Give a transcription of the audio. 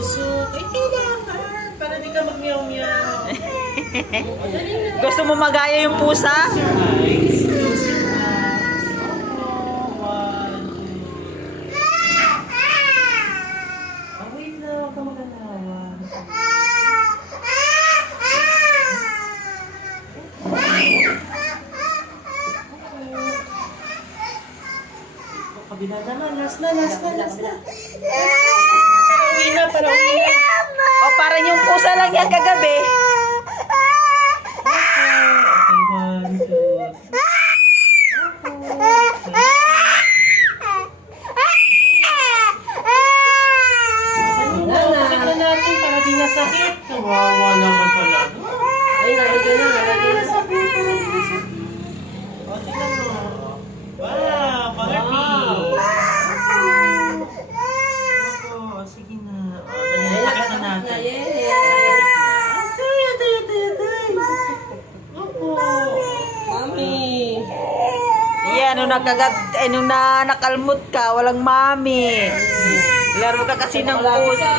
Suso. Ay, kailangan. Para di ka mag-meow-meow. Gusto mo magaya yung pusa? Nice. Closing eyes. Oh, one, two. Oh, wait na. Huwag ka maganawa. Kabila naman. Last na. Para uwi na. O parang yung pusa lang yan kagabi. Okay, one, two. Bakit na natin para di nasakit? Kawawa naman talaga. Ay, nalagay na. Nasakit, para di nasakit. O, tingnan mo. Wow, Barbie. Opo, sige na. O, ganyan, pakit na natin. Atay. Opo. Mami. Yan, nung nakalmot ka, walang mami. Laro ka kasi ng pusa.